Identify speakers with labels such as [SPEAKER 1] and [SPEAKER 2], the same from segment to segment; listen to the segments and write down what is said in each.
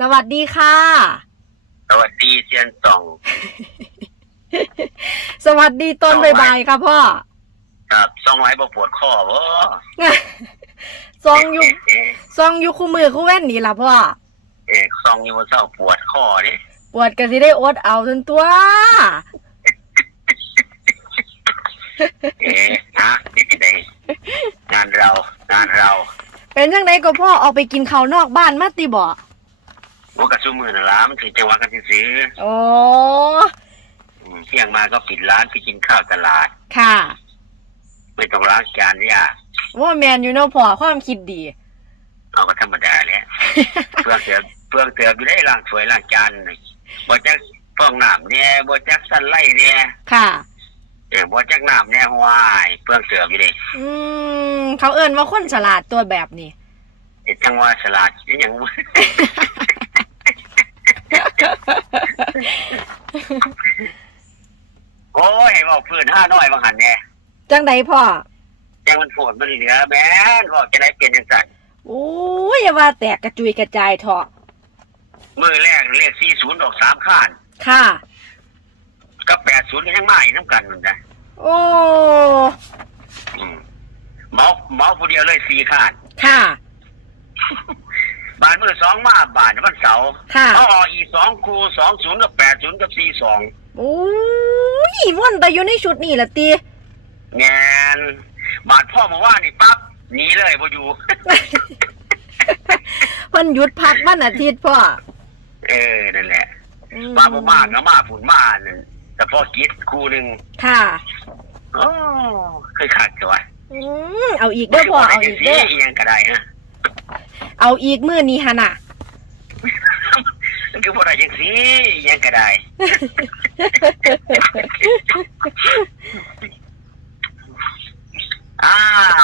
[SPEAKER 1] สวัสดีค่ะ
[SPEAKER 2] สวัสดีเซียนสอง
[SPEAKER 1] สวัสดีตอน
[SPEAKER 2] สวัสดี
[SPEAKER 1] บ่ายๆค่ะพ่อ
[SPEAKER 2] ครับซองไว้บ่ปวดข้อบ่
[SPEAKER 1] ซองอยู่
[SPEAKER 2] เอ๊ะ
[SPEAKER 1] ซองอยู่คู่มือคู่แว่นนี่ล่ะพ่อ
[SPEAKER 2] เอ๊ะซองอยู่บนเศร้าปวดข้อนี่
[SPEAKER 1] ปวดก็สิได้อดเอาจนตัว
[SPEAKER 2] เอ๊ะฮะนี่ที่ไหนงานเรา งานเรา
[SPEAKER 1] เป็นจังไดก็พ่อเอาไปกินข้าวนอกบ้านมาติบ่
[SPEAKER 2] โอ้กระซุมือน่ะล้มันถึงจังหวะกันซื้อ
[SPEAKER 1] โอ้
[SPEAKER 2] อืมเที่ยงมาก็ปิดร้านไปกินข้าวตลาด
[SPEAKER 1] ค่ะ
[SPEAKER 2] ไม่ต้องล้างจานยาก
[SPEAKER 1] ว่าแมนอยู่เนาะพ่อความคิดดี
[SPEAKER 2] เอาก็ธรรมดาแหล้วเปลืองเสือเปลืองเสืออยู่ได้ล้างถ้วยล้างจานนี่บ่จักฟองน้ำเนี่ยบ่จักสั่นไล่เนี่ย
[SPEAKER 1] ค่ะ
[SPEAKER 2] เออบ่จักน้ำเนี่ยว้ายเปลืองเสืออยู่เด้
[SPEAKER 1] อืมเขาเอิ้นว่าคนฉลาดตัวแบบนี้
[SPEAKER 2] เอ็ดจังว่าฉลาดอีหยังวะ โอ้ยบอกพื้นห้าน้อยบางหันเนี่ย
[SPEAKER 1] จังไดพ่อ
[SPEAKER 2] ยังมันโผล่มันเหลือแม่นบอกจะได้เปลี่ยนยังไง
[SPEAKER 1] โอ้ยอย่าว่าแตกกระจุยกระจายเถอะ
[SPEAKER 2] มือแรกเลขสี่ศูนย์ดอกสามข้าน
[SPEAKER 1] ค่ะ
[SPEAKER 2] กับแปดศูนย์ยังมาอีกน้ำกันมันนะ
[SPEAKER 1] โอ้
[SPEAKER 2] อืมเมาเมาผู้เดียวเลยสี่ข้าน
[SPEAKER 1] ค่ะ
[SPEAKER 2] บาน มือสองมาบานวันเสาร์
[SPEAKER 1] ค่ะ
[SPEAKER 2] เขาออกอีกสองคูสองศูนย์กับแปดศูนย์กับสี่สอง
[SPEAKER 1] โอ้ยม่วนแต่อยู่ในชุดนี่ละตี
[SPEAKER 2] งานบาดพ่อมาว่านี่ปั๊บหนีเลยพออยู่
[SPEAKER 1] มันหยุดพักวันอาทิตย์พ่อ
[SPEAKER 2] เออนั่นแหละ
[SPEAKER 1] อื
[SPEAKER 2] มาบ่มากนะมาผุนมานั่นแต่พอกิดครูหนึ่ง
[SPEAKER 1] ค่ะ
[SPEAKER 2] โอ้เคยขาดกันวะ
[SPEAKER 1] อืมเอาอีกเด้อพ่อเอาอีก
[SPEAKER 2] สี
[SPEAKER 1] เด้อ
[SPEAKER 2] อีหยังก็ได้ฮะ
[SPEAKER 1] เอาอีกมื้อนี้ฮะน่ะ
[SPEAKER 2] นั่นคือพอได้จังสีอีหยังก็ได้อ้า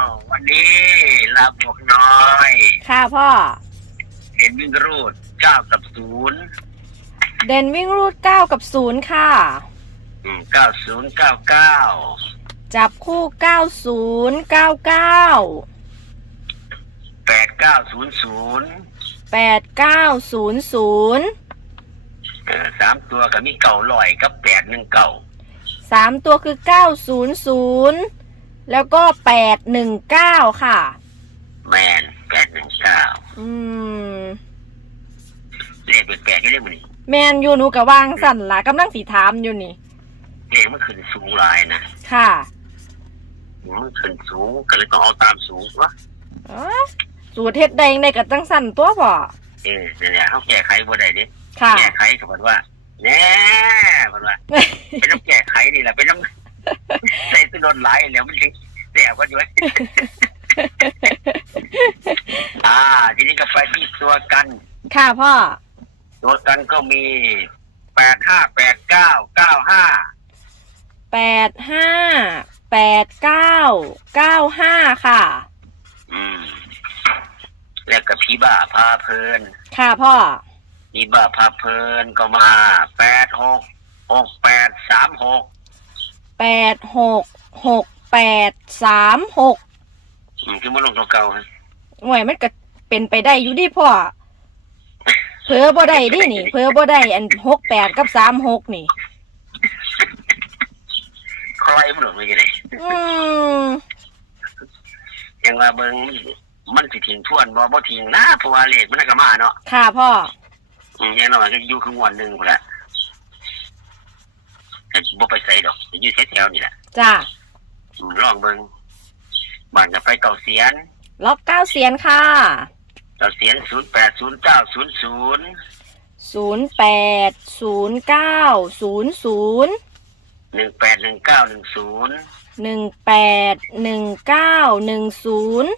[SPEAKER 2] ววันนี้ลาบวกน้อย
[SPEAKER 1] ค่ะพ่อ
[SPEAKER 2] เห็นวิ่งรูดเก้ากับศูนย์
[SPEAKER 1] เด่นวิ่งรูดเก้ากับศูนย์ค่ะ
[SPEAKER 2] เก้าศูนย์เก้าเก้า
[SPEAKER 1] จับคู่เก้าศูนย์เก้าเก้า
[SPEAKER 2] แปดเก้าศูนย์ศูนย์
[SPEAKER 1] แปดเก้าศูนย์ศูนย์
[SPEAKER 2] สามตัวก็มีเก่าลอยกับแปดหนึ่งเก่า
[SPEAKER 1] สามตัวคือเก้าศูนย์ศูนย์แล้วก็แปดหนึ่งเก้าค่ะ
[SPEAKER 2] แมนแปดหนึ่งเก้า
[SPEAKER 1] อืม
[SPEAKER 2] เลขแปลกๆที่เรียกมันนี่
[SPEAKER 1] แมนอยู่หนูกับวางสั่นละกำลังสีถามอยู่นี่
[SPEAKER 2] เลขมันขึ้นสูงหลายนะ
[SPEAKER 1] ค่ะ
[SPEAKER 2] มันขึ้นสูงก็เลยต้องเอาตามสูงวะ
[SPEAKER 1] อ๋อ สูตรเฮ็ดแดงในกับจังสั่นตัวพ่อ
[SPEAKER 2] เออเนี่ยเนี่ยเขาแก้ไขบ่ได้ดิ
[SPEAKER 1] ค่ะ
[SPEAKER 2] แก้ไขกับมันว่าแน่มันว่าเป็นน้ำแก้ไขนี่แหละเป็นน้ำ ใส่ตุนนหลายแล้วมันยังแสบกันอยู่อ่า ทีนี้ก็ไปที่ตัวกัน
[SPEAKER 1] ค่ะพ่อ
[SPEAKER 2] ตัวกันก็มีแปดห้าแปดเก้าเก้าห้า
[SPEAKER 1] แปดห้าแปดเก้าเก้าห้าค่ะ
[SPEAKER 2] อืม แล้วก็ผีบ้าพาเพลิน
[SPEAKER 1] ค่ะพ่อ
[SPEAKER 2] ผีบ้าพาเพลินก็มาแปดหกหกแปดสามหก
[SPEAKER 1] แปดหกหกแปดสามหก
[SPEAKER 2] อืมคือมันลงตัวเก่าฮะ
[SPEAKER 1] หน่วยมันก็เป็นไปได้อยู่ดิพ่อ เผลอบ่ได้ดินี่ เผลอบ่ได้อันหกแปดกับสามหกนี่
[SPEAKER 2] ใครมันหลุดไปยังไง
[SPEAKER 1] อืม
[SPEAKER 2] ยังว่าเบิง มันสิทิ้งทวนบ่บ่ทิ้งนะเพราะว่าเลขมันน่ะก็มาเนาะ
[SPEAKER 1] ค่ะพ่อ
[SPEAKER 2] อืมอยังน้อยก็อยู่คือวันหนึ่งพุ่นละแต่บ่ไปใส่ดอกอยู่แถวๆนี่แหละ
[SPEAKER 1] จ้า
[SPEAKER 2] อืมลองเบิงบ้านก็ไปเก่าเสียน
[SPEAKER 1] ล็อกเก้าเสียนค่ะ
[SPEAKER 2] เก่าเสียนศูนย์แปดศูนย์เก้าศูนย์ศูนย์
[SPEAKER 1] ศูนย์แปดศูนย์เก้าศูนย์ศูนย์
[SPEAKER 2] หนึ่งแปดหนึ่งเก้าหนึ่งศูนย์
[SPEAKER 1] หนึ่งแปดหนึ่งเก้าหนึ่งศูนย์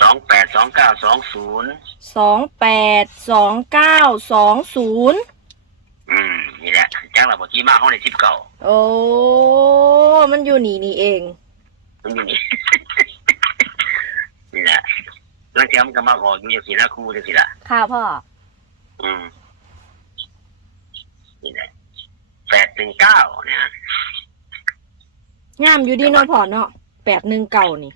[SPEAKER 2] สองแปดสองเก้าสองศูนย์
[SPEAKER 1] สองแปดสองเก้าสองศูนย์
[SPEAKER 2] อืมนี่แหละจ้างเราบอกที่มาห้องในทิปเก่า
[SPEAKER 1] โอ้มันอยู่นี่นี่เอง
[SPEAKER 2] มันอยู่นี่ นี่แหละแล้วเทียมนก็มาขออยู่อย่างสีหน้าครูจังสิละ
[SPEAKER 1] ค่ะพ่อ
[SPEAKER 2] อืมนี่แหละแปดหนึ่งเก้าเนี่ย
[SPEAKER 1] งามอยู่ดีเนาะพ่อเนาะแปดหนึ่งเก่านี่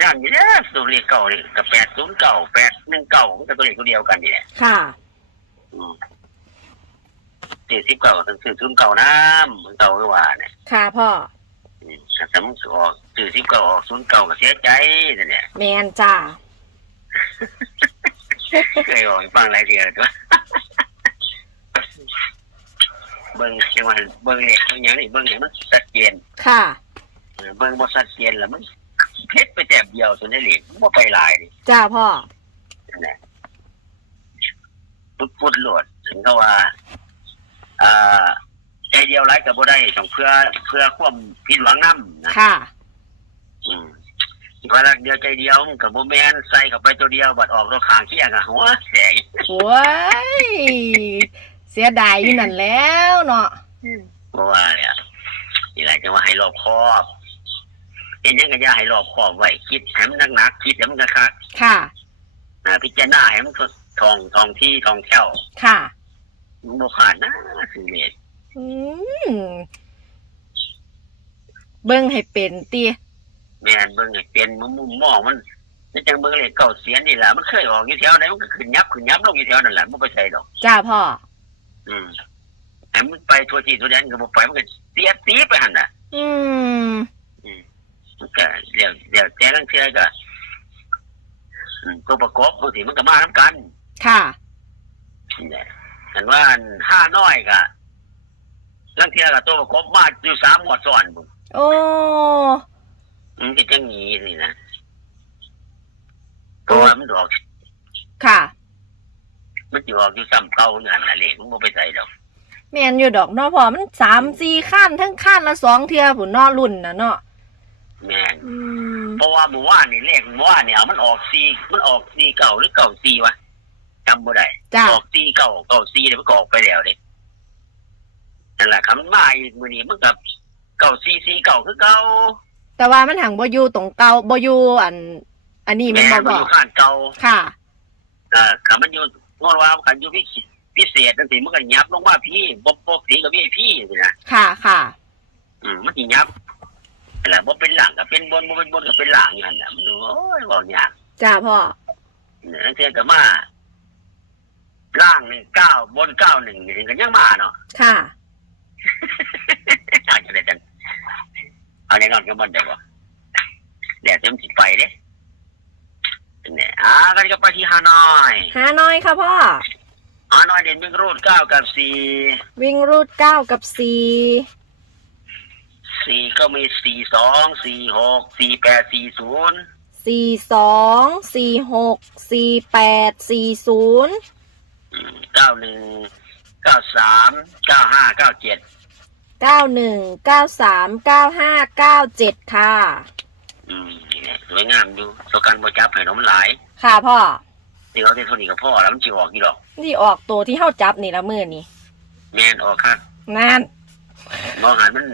[SPEAKER 2] งานอยู่เนี่ยตัวเลขเก่านี่กับแปดศูนย์เก่าแปดหนึ่งเก่ามันก็ตัวเลขตัวเดียวกันนี่แหละ
[SPEAKER 1] ค่ะ
[SPEAKER 2] อืมสี่สิบเก่าถึงสี่ศูนย์เก่าน้ำมันเก่าก็ว่าเนี่ย
[SPEAKER 1] ค่ะพ่อ
[SPEAKER 2] อืมถ้าสมมติออกสี่สิบเก่าออกศูนย์เก่าก็เสียใจนั่นเนี่ย
[SPEAKER 1] แมนจ้า
[SPEAKER 2] เคยบอกให้ฟังหลายเดือนตัวเบิ้งจังหวะเบิ้งเนี่ยเบิ้งอย่างนี้เบิ้งอย่างมันชัดเจน
[SPEAKER 1] ค่ะ
[SPEAKER 2] เออเบิ้งบ่ชัดเจนแล้วมัน เพชรไปแต่เดียวส่วนได้เหล็กมันบ่ไปหลายนี่
[SPEAKER 1] จ้าพ่อ
[SPEAKER 2] นั่นแหละปุ๊บปุ๊บโหลดถึงก็ว่าอ่าใจเดียวไรกับบ่ได้ต้องเพื่อเพื่อความผิดหวังนำนะ
[SPEAKER 1] ค่ะ
[SPEAKER 2] อืมเวลาเดียวใจเดียวมันกับโบแมนใส่เข้าไปตัวเดียวบัดออกตัวขางเคียงอะหัวแสง
[SPEAKER 1] โอ้ย เสียดายอยู่นั่นแล้วเนาะ
[SPEAKER 2] เพราะว่าเนี่ยนี่แหละจะว่าให้รอบคอบ เห็นยังก็อย่าให้รอบคอบไว้คิดให้มันหนักๆคิดให้มันกระคัก
[SPEAKER 1] ค่ะ
[SPEAKER 2] อ่า พิจารณาให้มันทองทองที่ทองแถว
[SPEAKER 1] ค่ะ
[SPEAKER 2] มันบ่ขาดนะสิเนี่ย
[SPEAKER 1] อืมเบิ่งให้เป็นตี
[SPEAKER 2] แม่นเบิ่งให้เป็นมุมมุมมองมันนี่จังเบิ่งเลยเก่าเสียนนี่แหละมันเคยออกอยู่แถวไหนมันก็ขึ้นยับขึ้นยับลงอยู่แถวนั่นแหละมันไปใส่ดอก
[SPEAKER 1] จ้าพ่อ
[SPEAKER 2] อืมให้มันไปทั่วที่ทั่วแดนก็บ่ไปมันก็เสียตีไปหั่นน่ะ
[SPEAKER 1] อืม
[SPEAKER 2] มัน ก็เดี๋ยวเดี๋ยวแต่ลังเทื่อก็อืมตัวประกอบบางทีมันก็มาน้ำกัน
[SPEAKER 1] ค่ะ
[SPEAKER 2] นี่แหละเห็นว่าห้าน้อยก็ลังเทื่อก็ตัวประกอบมาอยู่สามหมวดซ้อนบุ
[SPEAKER 1] โอ้
[SPEAKER 2] มันก็จังงี้สินะเพราะว่ามันออก
[SPEAKER 1] ค่ะ
[SPEAKER 2] มันจะออกอยู่ซ้ำเก่าอยู่หั่นน่ะเลยมันบ่ไปใส่ดอก
[SPEAKER 1] แม่นอยู่ดอกเนาะพ่อมันสามสี่ขั้นทั้งขั้นละสองเทือผุนเนาะรุ่นนะเนาะ
[SPEAKER 2] แม่น
[SPEAKER 1] อืม
[SPEAKER 2] เพราะว่าเมื่อวานนี่เลขเมื่อวานเนี่ยมันออกซีมันออกซีเก่าหรือเก่าซีวะจำบ่ได้
[SPEAKER 1] จ้า
[SPEAKER 2] ออกซีเก่าเก่าซีเดี๋ยวมันก็ออกไปแล้วเด้นั่นแหละคำมันมาอีกมือนี้มันกับเก่าซีซีเก่าคือเก่า
[SPEAKER 1] แต่ว่ามันหังบ่อยู่ตรงเก่าบ่อยู่อัน อันนี้แมันบ่
[SPEAKER 2] มัน
[SPEAKER 1] พ่
[SPEAKER 2] อ
[SPEAKER 1] อยู่
[SPEAKER 2] ข้างเก่า
[SPEAKER 1] ค่ะ
[SPEAKER 2] เอ่าคำมันอยู่งอนว่าขันอยู่พิเศษพิเศษนั่นสิมันก็ยับลงมาพี่บกปกสีกับพี่พี่สินะ
[SPEAKER 1] ค่ะค่ะ
[SPEAKER 2] อืมมันสิยับนั่นแหละบ่เป็นหลังก็เป็นบนบ่เป็นบนก็เป็นหลังอย่างนั้นน่ะมันโอ้ยบอกยาก
[SPEAKER 1] จ้าพ่อ
[SPEAKER 2] เนี่ยนั่นเท่ากับมาล่างหนึ่งเก้าบนเก้าหนึ่งนี่ก็ยังมาเนาะ
[SPEAKER 1] ค่ะ
[SPEAKER 2] อาจจะได้จังเอาแน่นอนก็มันเดี๋ยวบ่เดี๋ยวจะมันสิไปเด้เนี่ยอ่าก็จะไปที่ฮานอย
[SPEAKER 1] หาน้อยค่ะพ่อ
[SPEAKER 2] ฮานอยเด่นวิ่งรูดเก้ากับสี่
[SPEAKER 1] วิ่งรูดเก้ากับสี่
[SPEAKER 2] สี่ก็มีสี่สองสี่หกสี่แปดสี่ศูนย์
[SPEAKER 1] สี่สองสี่หกสี่แปดสี่ศูนย์
[SPEAKER 2] เก้าหนึ่งเก้าสามเก้าห้าเก้าเจ็ด
[SPEAKER 1] เก้าหนึ่งเก้าสามเก้าห้าเก้าเจ็ดค่ะ
[SPEAKER 2] อืมนี่แหละสวยงามอยู่ตัวการบริจับให้น้องมันหลาย
[SPEAKER 1] ค่ะพ่อ
[SPEAKER 2] ที่เขาเทนโทนี่กับพ่อแล้วมันจิออกกี่ดอก
[SPEAKER 1] ที่ออกตัวที่เข้าจับนี่ละมือนี่
[SPEAKER 2] แม่นออกครับ
[SPEAKER 1] นั่น
[SPEAKER 2] มองหันมัน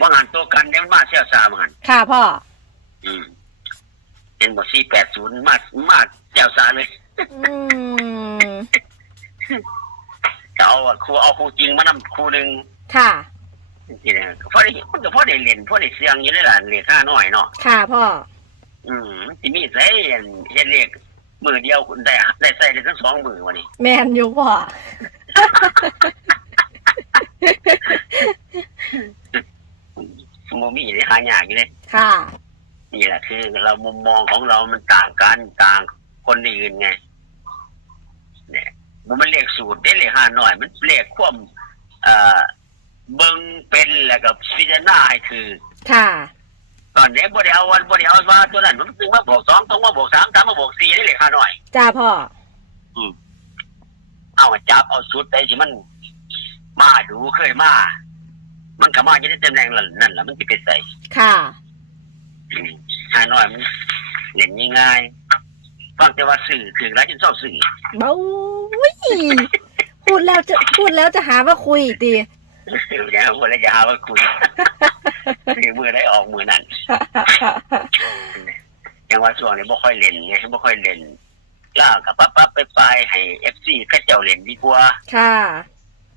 [SPEAKER 2] มองหันตัวกันเนี่ยมันมาเสียสามหัน
[SPEAKER 1] ค่ะพ่อ
[SPEAKER 2] อืมเป็นบทสี่แปดศูนย์มามาเสียสาเลย
[SPEAKER 1] อืม
[SPEAKER 2] จะเอาอะครูเอาครูจริงมานำครูหนึ่ง
[SPEAKER 1] ค่ะ
[SPEAKER 2] ทีนี้เพราะได้มันก็เพราะได้เรียนเพราะได้เสียงอยู่ได้หลานเรียนข้าน้อยเนาะ
[SPEAKER 1] ค่ะพ่อ
[SPEAKER 2] อืมที่มีใส่เฮ็ดเลขมือเดียวคุณได้ได้ใส่ได้ทั้งสองมือวันนี้
[SPEAKER 1] แมนอยู่พ่อ
[SPEAKER 2] โมมีเลยหายากอยู่เลย
[SPEAKER 1] ค่ะ
[SPEAKER 2] นี่แหละคือ เรามุมมองของเรามันต่างกันต่างคนอื่นไง เนี่ยมันเลขสูตรได้เลขห้าหน่อย มันเลขควมเอ่อเบิ้งเป็นแล้วกับพิจารณาให้คือ
[SPEAKER 1] ค่ะ
[SPEAKER 2] ตอนนี้บ่ได้เอาวันบ่ได้เอาว่าตัวนั้นมันถึงมาบอกสองต้องมาบอกสามสามมาบอกสี่ได้เลขห้าหน่อย
[SPEAKER 1] จ้าพ่อ
[SPEAKER 2] เอามาจับเอาชุดได้สิมัน มาดูเคยมา มันก็มาจะได้ตำแหน่งนั่นนั่นแหละมันจะไปใส่
[SPEAKER 1] ค่ะ
[SPEAKER 2] อืมห้าหน่อยมันเล่นง่ายๆฟังแต่ว่าสื่อถึงแล้วจนเศร้าสื่อ
[SPEAKER 1] เบ้าวิพูดแล้วจะพูดแล้วจะหาว่าคุยอีกตี
[SPEAKER 2] อย่าพูดแล้วจะหาว่าคุยคือมือได้ออกมือนั่นยังว่าช่วงนี้บ่ค่อยเล่นไงบ่ค่อยเล่นล่ากับปั๊บปั๊บไปไปให้เอฟซีเข้าเจ้าเล่นดีกว่า
[SPEAKER 1] ค่ะ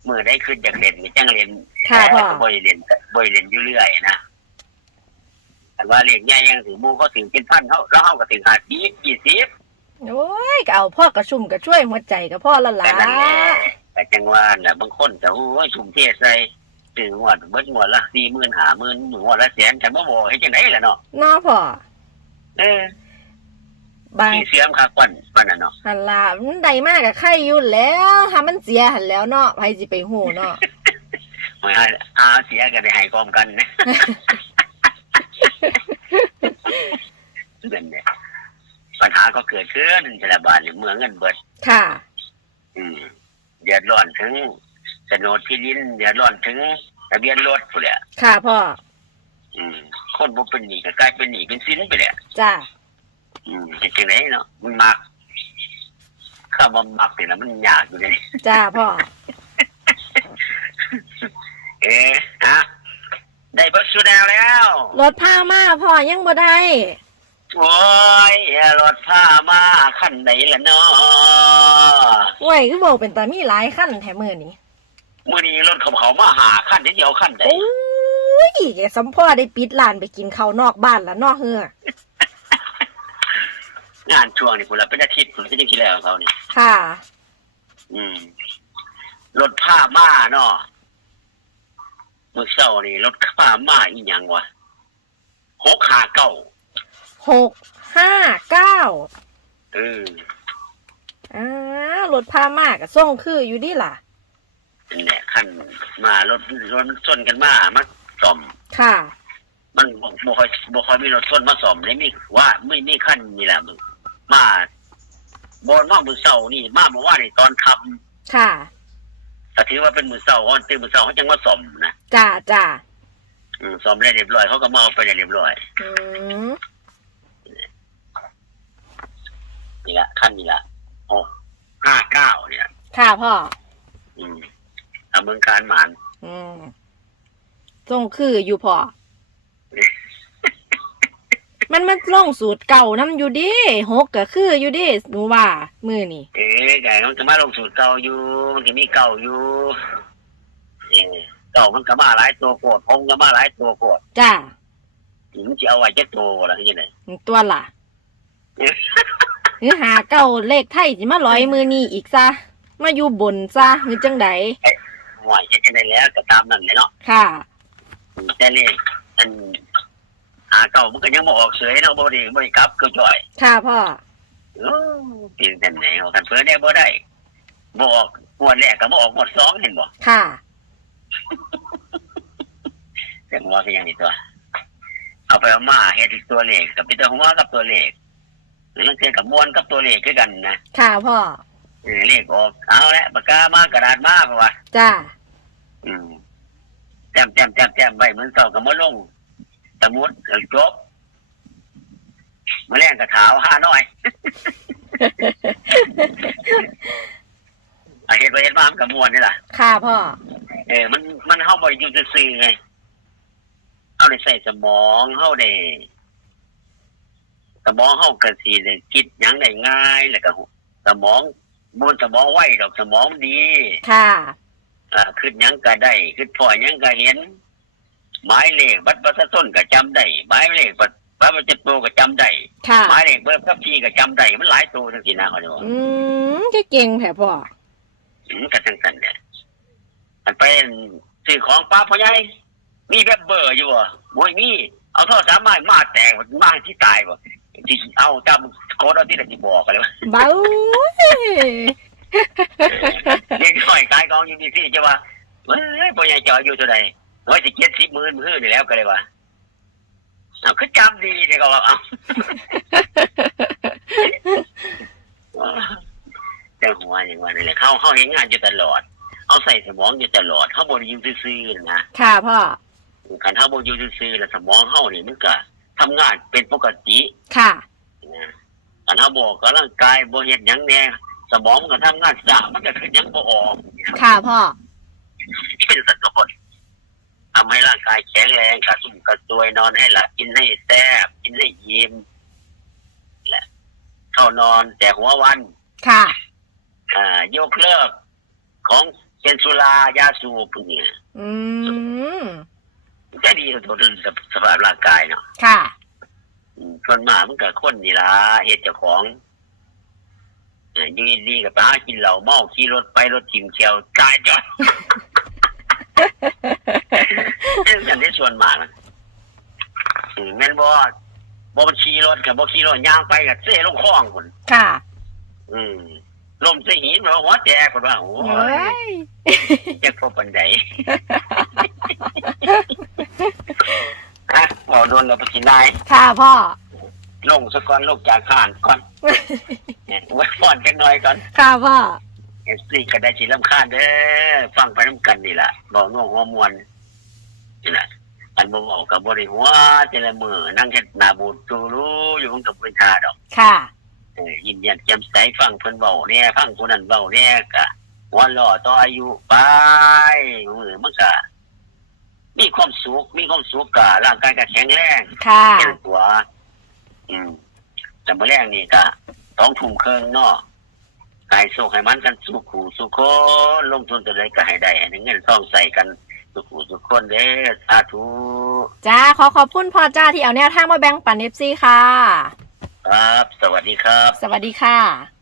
[SPEAKER 2] มือได้ขึ้นจากเล่นมีจังเล่น
[SPEAKER 1] ค่ะพ่อ
[SPEAKER 2] แต่บ่อยเล่นบ่อยเล่นอยู่เรื่อยนะแต่ว่าเล่นใหญ่ยังถึงหมู่เขาถึงเป็นพันเขาแล้วเขาก็ถึงหาสิบยี่สิบ
[SPEAKER 1] โอ้ยก็เอาพ่อกระชุ่มกระช่วยหัวใจกับพ่อละล่ะ
[SPEAKER 2] แต่นั่นแหละแต่จังหวะน่ะบางคนแต่โอ้ยสุ่มเทใส่ถึงวดเบิดงวดละสี่หมื่นห้าหมื่นงวดละแสนฉันบ่บอกให้จังไดล่ะเนาะ
[SPEAKER 1] เนาะพ่อ
[SPEAKER 2] เออ บา
[SPEAKER 1] ง
[SPEAKER 2] สีเสียมคักกวันปานนั้นเนาะ
[SPEAKER 1] หันล่ะมันได้มากกับไข่อยุ่นแล้วถ้ามันเสียหันแล้วเนาะไผสิไปหูเนาะ
[SPEAKER 2] ไม่ให้อาเสียก็ได้ให้พร้อมกันนะนั่นแหละปัญหาก็เกิดขึ้นชลบาลเนี่ยเมืองเงินเบิด
[SPEAKER 1] ค่ะ
[SPEAKER 2] อืมเดือดร้อนถึงโฉนดที่ดินเดือดร้อนถึงทะเบียนรถไปเลย
[SPEAKER 1] ค่ะพ่อ
[SPEAKER 2] อืม คนบ่เป็นหนี้ก็กลายเป็นหนี้เป็นสินไปเลย
[SPEAKER 1] จ้า
[SPEAKER 2] อืมเฮ็ดจังไดเนาะมันมักคำว่ามักนี่นะมันยากอยู่เลย
[SPEAKER 1] จ้าพ่อ
[SPEAKER 2] เอ๊ะอะได้เบิดสุดแนวแล้ว
[SPEAKER 1] รถพามาพ่อยังบ่ได้
[SPEAKER 2] โอ้ยรถพามาคันใดล่ะเนาะ
[SPEAKER 1] โอ้ยคือบอกเป็นตามีหลายขั้นแถมมือนี้
[SPEAKER 2] มื้อนี้รถเขาเขามาหาคันเดียวคันใด
[SPEAKER 1] โอ้ยแกสัมพ่อได้ปิดร้านไปกินข้าวนอกบ้านแล้วเนอกเฮือ งา
[SPEAKER 2] นช่วงนี้พุ่นละเป็นอาทิตย์พุ่นละที่จะคิดแล้วของเขานี่
[SPEAKER 1] ค่ะ
[SPEAKER 2] อืมรถผ้ามาเนาะมื้อเช้านี่รถผ้ามาอีหยังวะหกหาเก้า
[SPEAKER 1] หกห้าเก้า
[SPEAKER 2] เออ
[SPEAKER 1] อ่ารถพามากกับส่งคืออยู่ดิล่ะ
[SPEAKER 2] นั่นแหละขั้นมารถรถมันชนกันมามาซ่อม
[SPEAKER 1] ค่ะ
[SPEAKER 2] มันบ่บ่ค่อยบ่ค่อยมีรถชนมาซ่อมเลยมีว่าไม่มีขั้นนี่แหละมึง มาบอนมามื้อเช้านี่ มาเมื่อวานนี่ตอนค่ำ
[SPEAKER 1] ค่ะ
[SPEAKER 2] ก็ถือว่าเป็นมื้อเช้าก่อนตื่นมื้อเช้าเขาจังมาซ่อมนะ
[SPEAKER 1] จ้าจ้า
[SPEAKER 2] อืมซ่อมได้เรียบร้อยเขาก็มาเอาไปได้เรียบร้อย
[SPEAKER 1] อืม
[SPEAKER 2] นี่ละขั้นนี่ละหกห้าเก้าเนี่ย
[SPEAKER 1] ค่ะพ่อ
[SPEAKER 2] อืมเอาเมืองการหมาน
[SPEAKER 1] อืมส่งคืออยู่พ่อ มันมันลงสูตรเก่าน้ำอยู่ดิหกก็คืออยู่ดิหนูว่า มือนี่
[SPEAKER 2] เอ๊ะไก่มันก็มาลงสูตรเก่าอยู่ มันก็มีเก่าอยู่เออเก่ามันก็มาหลายตัวโกดพงก็มาหลายตัวโกด
[SPEAKER 1] จ้า
[SPEAKER 2] ถึงจะเอาไว้เจ็ดตัวอะไรอย่างเงี้ย
[SPEAKER 1] ตัวล่ะหรือหาเก่าเลขไทยสิมาร้อยมือนี่อีกซะมาอยู่บนซะหรือจังใด
[SPEAKER 2] หวยจะได้แล้วก็ตามนั่นเลยเนาะ
[SPEAKER 1] ค่ะ
[SPEAKER 2] แต่เลขอัน หาเก่ามันก็ยังบ่ออกเสยเนาะบ่ดีบ่ได้กลับก็จ่อย
[SPEAKER 1] ค่ะพ่อ
[SPEAKER 2] โอ้ปีนแต่ไหนว่ากันเพื่อได้บ่ได้บ่ออกงวดแรกก็บ่ออกงวดสองเห็นบ่
[SPEAKER 1] ค่ะ
[SPEAKER 2] แต่หัวคืออย่างนี้ตัว เอาไปเอามาเฮ็ดตัวเลขกับเป็นตัวหัวกับตัวเลขหรือลังเทียกับมวนกับตัวเลขคือกันนะ
[SPEAKER 1] ค่ะพ่อ
[SPEAKER 2] เออเลขออกเอาละปากกามากระดาษมาเพราะว่า
[SPEAKER 1] จ้า
[SPEAKER 2] อืมแต้มแต้มแต้มแต้มไว้เหมือนเก่ากับมะลง สมุดแล้วจบมาแรงกระถาวห้าน้อย อาเฮ็ดไปเฮ็ดมามันกับมวนนี่ล่ะ
[SPEAKER 1] ค่ะพ่อ
[SPEAKER 2] เออมันมันเข้าบ่อยู่ซื่อๆไงเข้าได้ใส่สมองเข้าได้สมองเข้าก็สิได้คิดหยังได้ง่าย แล้วก็สมองมันสมองไวดอกสมองดี
[SPEAKER 1] ค่ะ
[SPEAKER 2] อ่าคิดหยังก็ได้คิดพอหยังก็เห็น หมายเลขบัตรประชาชนก็จำได้หมายเลขบัตรบัตรประชาชนก็จำได้
[SPEAKER 1] ค่ะ
[SPEAKER 2] หมายเลขเบอร์ขับขี่ก็จำได้มันหลายตัวจังซี่นะเขาจะบอก
[SPEAKER 1] อืมก็เก่งแถพ่อ
[SPEAKER 2] อืมก็จังซั่นแหละมันเป็นซื้อของป้าพ่อใหญ่มีแบบเบอร์อยู่บ่บ่มีเอาโทรศัพท์มามาแตกมาที่ตายบ่สิเอาจำโค้ดเอาที่ไหนสิบอกกันเลยว่า
[SPEAKER 1] เบ้า
[SPEAKER 2] เด็กน้อยขายของอยู่ดีสิจะว่าเฮ้ยพ่อใหญ่จอยอยู่เท่าใด ว่าสิ70หมื่นมื้อนี่แล้วก็เลยว่าเอาคือจำดีเด้ก็ว่าเอาแต่หัวอย่างว่านี่แหละเขาเขาเห็นงานอยู่ตลอด เอาใส่สมองอยู่ตลอดเขาบ่ได้อยู่ซื่อๆนะ
[SPEAKER 1] ค่ะพ่อ
[SPEAKER 2] คันเขาบ่อยู่ซื่อๆแล้วสมองเขานี่มันก็ทำงานเป็นปกติ
[SPEAKER 1] ค่ะ
[SPEAKER 2] นะคันเขาบอกกำลังกายบ่เฮ็ดหยังแน่สมองมันก็ทำงานสร้างมันก็คือหยังบ่ออก
[SPEAKER 1] ค่ะพ่อ
[SPEAKER 2] เป็นสัตว์คน ทำให้ร่างกายแข็งแรงกระชุ่มกระซวยนอนให้หลับกินให้แซ่บกินให้ยิ้มแหละเข้านอนแต่หัววัน
[SPEAKER 1] ค่ะ
[SPEAKER 2] อ่ายกเลิกของเป็นสุรายาสูบเนี่ย
[SPEAKER 1] อืม
[SPEAKER 2] มันก็ดีต่อตัวสภาพร่างกายเนาะ
[SPEAKER 1] ค่ะ
[SPEAKER 2] อืมส่วนมากมันก็คนนี่ล่ะเฮ็ดเจ้าของเออดีดีกับไปหากินเหล้าเมาขี่รถไปรถทิมเชียวตายจ้ะ เรื่องกันได้ส่วนมากนะอืมแม่นบ่บ่มันขี่รถกับบ่ขี่รถย่างไปกับเซ่ลงคลองพุ่น
[SPEAKER 1] ค่ะ
[SPEAKER 2] อืมลมใส่หินมาหัวแตกพุ่นว่าโอ้
[SPEAKER 1] เฮ้
[SPEAKER 2] ย
[SPEAKER 1] ย
[SPEAKER 2] จักพอปันใดฮะบ่โดนแล้วไปกินได้
[SPEAKER 1] ค่ะพ่อ
[SPEAKER 2] ลงซะก่อนลงจากข้านก่อนเนี่ยไว้ก่อนจังหน่อยก่อน
[SPEAKER 1] ค่ะพ่อ
[SPEAKER 2] เอฟซีก็ได้สิลำคาญเด้อฟังไปน้ำกันนี่ล่ะบอกน้องหัวมวน นี่ล่ะอันบ่บอกกับบริหัวแต่ละมือนั่งเฮ็ดหน้าบูดตูรู้อยู่มันกับเป็นทาดอก
[SPEAKER 1] ค่ะ
[SPEAKER 2] เออยินยันแจ่มใสฟังเพิ่นเว้าเนี่ยฟังผู้นั้นเว้าเนี่ยก็หัวล้อต่ออายุไปมือมันก็มีความสุขมีความสุขกะร่างกายก็แข็งแรง
[SPEAKER 1] ค่ะ
[SPEAKER 2] แข็งตัว อืมแต่เมื่อแรกนี่ก็ต้องทุ่มเครื่องเนาะกายโศกให้มันกันสุขหูสุขคนลงทุนตัวใดก็ให้ได้ให้เงินทองใส่กัน สุขหูสุขคนเด้อสาธุ
[SPEAKER 1] จ้าขอขอบคุณพ่อจ้าที่เอาแนวทางมาแบ่งปันเอฟซีค่ะ
[SPEAKER 2] ครับ สวัสดีครับ
[SPEAKER 1] สวัสดีค่ะ